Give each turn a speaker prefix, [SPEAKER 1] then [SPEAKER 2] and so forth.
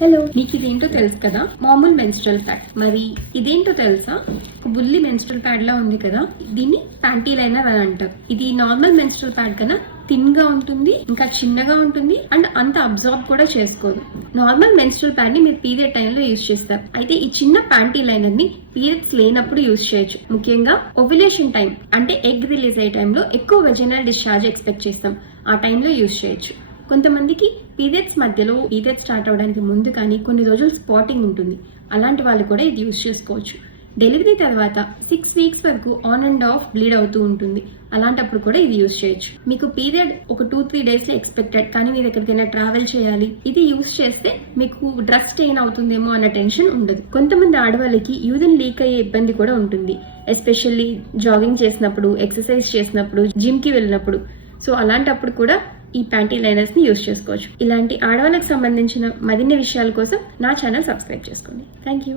[SPEAKER 1] Hello నీకు ఇదేంటో తెలుసు కదా? మామూలు మెన్స్ట్రల్ ప్యాడ్ మరి ఇదేంటో తెలుసా? బుల్లి మెన్స్ట్రల్ ప్యాడ్ లా ఉంది కదా? దీన్ని ప్యాంటీ లైనర్ అని అంటారు. ఇది నార్మల్ మెన్స్ట్రల్ ప్యాడ్ కన్నా థిన్గా ఉంటుంది ఇంకా చిన్నగా ఉంటుంది అండ్ అంత అబ్జార్బ్ కూడా చేసుకోదు. నార్మల్ మెన్స్ట్రల్ ప్యాడ్ని మీరు పీరియడ్ టైంలో యూజ్ చేస్తారు. అయితే ఈ చిన్న ప్యాంటీ లైనర్ని పీరియడ్స్ లేనప్పుడు యూజ్ చేయొచ్చు. ముఖ్యంగా ఓవ్యులేషన్ టైం అంటే ఎగ్ రిలీజ్ అయ్యే టైంలో ఎక్కువ వెజినల్ డిశ్చార్జ్ ఎక్స్పెక్ట్ చేస్తాం. ఆ టైంలో యూజ్ చేయొచ్చు. కొంతమందికి పీరియడ్స్ మధ్యలో పీరియడ్ స్టార్ట్ అవడానికి ముందు కానీ కొన్ని రోజులు స్పాటింగ్ ఉంటుంది. అలాంటి వాళ్ళు కూడా ఇది యూజ్ చేసుకోవచ్చు. డెలివరీ తర్వాత సిక్స్ వీక్స్ వరకు ఆన్ అండ్ ఆఫ్ బ్లీడ్ అవుతూ ఉంటుంది. అలాంటప్పుడు కూడా ఇది యూజ్ చేయొచ్చు. మీకు పీరియడ్ ఒక టూ త్రీ డేస్ ఎక్స్పెక్టెడ్ కానీ మీరు ఎక్కడికైనా ట్రావెల్ చేయాలి. ఇది యూజ్ చేస్తే మీకు డ్రగ్ స్టెయిన్ అవుతుందేమో అన్న టెన్షన్ ఉండదు. కొంతమంది ఆడవాళ్ళకి యూరిన్ లీక్ అయ్యే ఇబ్బంది కూడా ఉంటుంది. ఎస్పెషల్లీ జాగింగ్ చేసినప్పుడు ఎక్సర్సైజ్ చేసినప్పుడు జిమ్కి వెళ్ళినప్పుడు. సో అలాంటప్పుడు కూడా ఈ ప్యాంటీ లైనర్స్ని యూజ్ చేసుకోవచ్చు. ఇలాంటి ఆడవాళ్ళకి సంబంధించిన మరిన్ని విషయాల కోసం నా ఛానల్ సబ్స్క్రైబ్ చేసుకోండి. Thank you